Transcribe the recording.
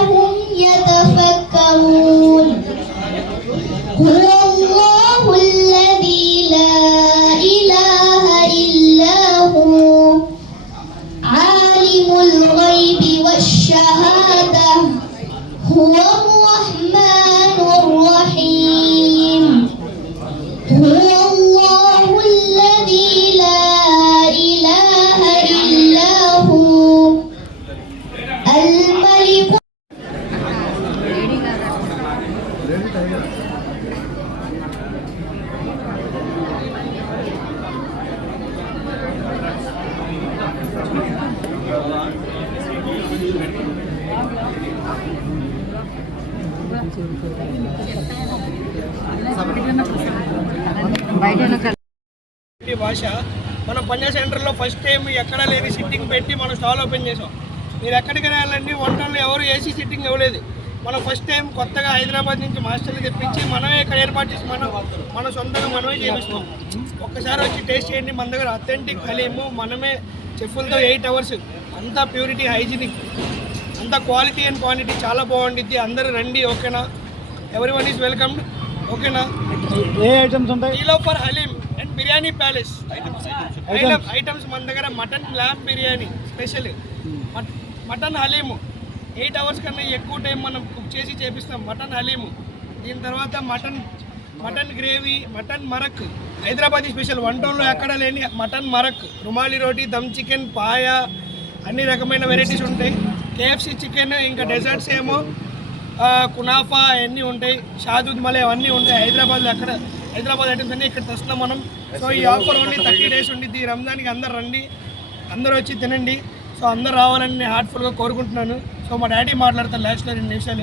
هم يتفكرون هو الله الذي لا إله إلا هو عالم الغيب والشهادة هو الرحمن الرحيم هو الله الذي لا إله إلا هو الملك భాష మనం పంజాబ్ సెంటర్లో ఫస్ట్ టైం ఎక్కడ లేని సిట్టింగ్ పెట్టి మనం స్టాల్ ఓపెన్ చేసాం. మీరు ఎక్కడికి వెళ్ళాలండి, వంటల్లో ఎవరు ఏసీ సిట్టింగ్ ఇవ్వలేదు. మనం ఫస్ట్ టైం కొత్తగా హైదరాబాద్ నుంచి మాస్టర్లు తెప్పించి మనమే ఇక్కడ ఏర్పాటు చేసి మన సొంతంగా మనమే చేపిస్తాం. ఒక్కసారి వచ్చి టేస్ట్ చేయండి. మన దగ్గర అథెంటిక్ హలీము మనమే చెఫ్లతో 8 hours అంతా ప్యూరిటీ, హైజీనిక్, అంతా క్వాలిటీ అండ్ క్వాంటిటీ చాలా బాగుండిద్ది. అందరూ రండి, ఓకేనా? ఎవ్రీవన్ ఈజ్ వెల్కమ్, ఓకేనా? ఏ ఐటమ్స్ ఉంటాయి? Kilo for haleem and biryani palace items మన దగ్గర. Mutton lamb biryani special, mutton haleem 8 hours కన్నా ఎక్కువ టైం మనం కుక్ చేసి చేపిస్తాం మటన్ హలీము. దీని తర్వాత mutton gravy, mutton marag, Hyderabadi special, వంటల్లో ఎక్కడ లేని మటన్ మరక్, రుమాలి రోటీ, దమ్ చికెన్, పాయ, అన్ని రకమైన వెరైటీస్ ఉంటాయి. కేఎఫ్సి చికెన్, ఇంకా డెజర్ట్స్ ఏమో కునాఫా అవన్నీ ఉంటాయి, షాదూద్ మలై అవన్నీ ఉంటాయి. హైదరాబాద్లో ఎక్కడ హైదరాబాద్ ఐటమ్స్ అన్నీ ఇక్కడ తెస్తున్నాం మనం. సో ఈ ఆఫర్ ఓన్లీ 30 days ఉండిద్ది. రంజాన్కి అందరు రండి, అందరూ వచ్చి తినండి. సో అందరు రావాలని నేను హార్ట్ఫుల్గా కోరుకుంటున్నాను. సో మా డాడీ మాట్లాడతాను లాస్ట్లో 2 నిమిషాలు.